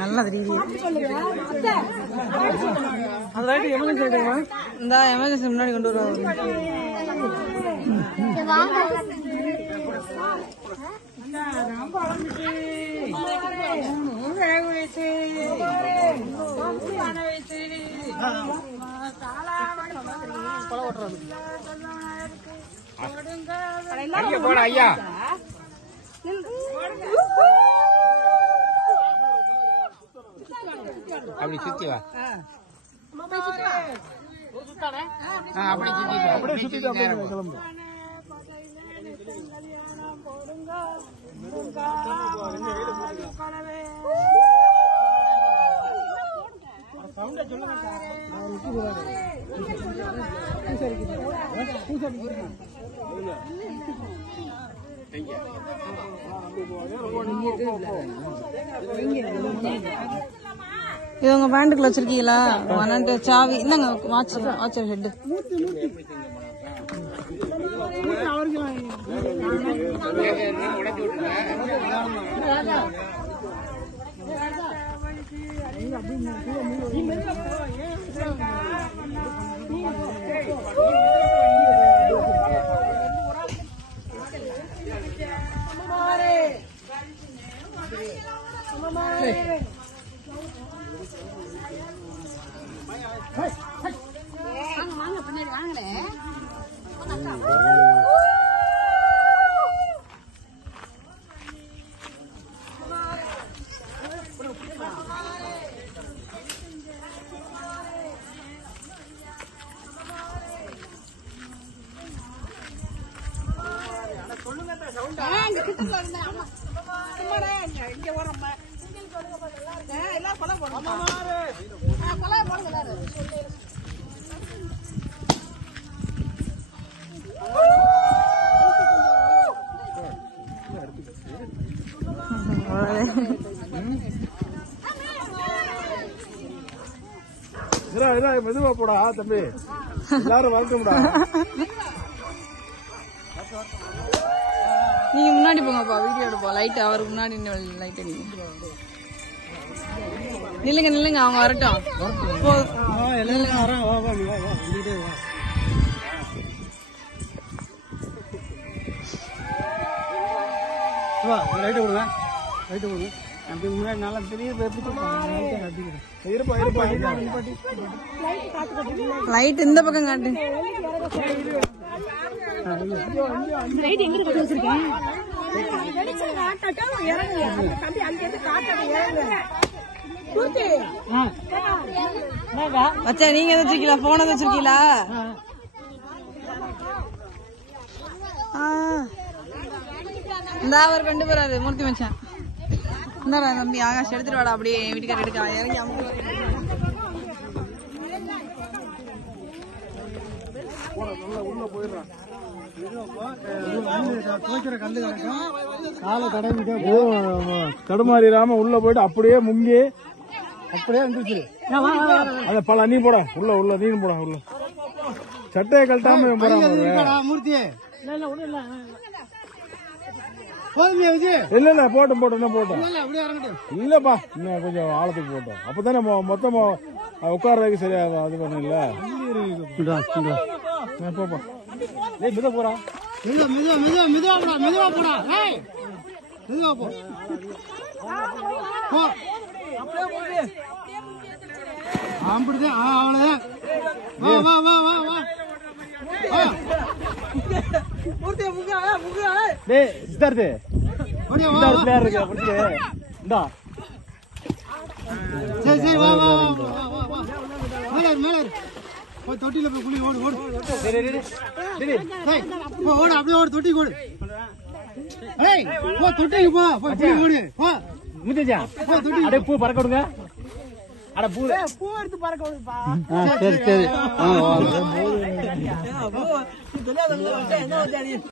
நல்லா தெரியுது. இந்த எமர்ஜென்சி முன்னாடி கொண்டு வருவாங்க. ஐயா அப்படி சுத்தி வா. அப்படி சுத்தி கிளம்பு. இது உங்க பேண்டுக்குள்ள வச்சிருக்கீங்களா? அண்ணன்ட்ட சாவி இந்தாங்க. வாட்ச் ஹெட் வாங்க பின்னாடி வாங்களே. இங்க ஓரம்மா எல்லாரும் கொலை போடுங்க. கொலை போடுங்க எல்லாரும். மெதுவா போடா தம்பி, எல்லாரும் வரட்டும்டா. நீங்க முன்னாடி போங்கப்பா, வீடியோ எடுப்போம். லைட் அவருக்கு முன்னாடி லைட் அடிங்க. நில்லுங்க, அவங்க வரட்டும். லைட் கொடுங்க, லைட் கொடுங்க. அப்படி முன்னாடி நல்லா தெரியுது. லைட் இந்த பக்கம் காட்டு. மச்சா நீங்க எதை வச்சிருக்கீங்களா? போன் எதை வச்சிருக்கீங்களா? இந்த அவர் கொண்டு போறாரு மூர்த்தி மச்சான். இந்தாடா தம்பி, ஆகாஷ் எடுத்துட்டு வாடா. அப்படியே வீட்டுக்கார எடுக்க இறங்கி உள்ள போயிடுறான். தடுமாறிடாம உள்ள போயிட்டு அப்படியே முங்கி அப்படியே வந்துச்சு. அத பல நீ போட உள்ள நீ போட உள்ள சட்டையை கழட்டாம போறாங்க. மூர்த்தியே இல்ல போட்டோம் இல்லப்பா, இன்னும் கொஞ்சம் ஆழத்துக்கு போட்டோம். அப்பதானே மொத்தமா உட்கார்றதுக்கு சரியா அது பண்ணல. போப்பா மெதுவா போறா. மெதுவா போடா. மெதுவா போ. அப்படிதான் அவ்வளவுதான். வா சித்தார்த்து பிளேயர் இருக்கு. சரி வா தொட்டில போய் குளி. ஓடு அப்படியே ஓடு, தொட்டி ஓடு. தொட்டிக்கு போ, ஓடு. முத்தஜா அடே பூ பறக்க விடுங்க. அட பூ எடுத்து பறக்க விடுப்பா. சரி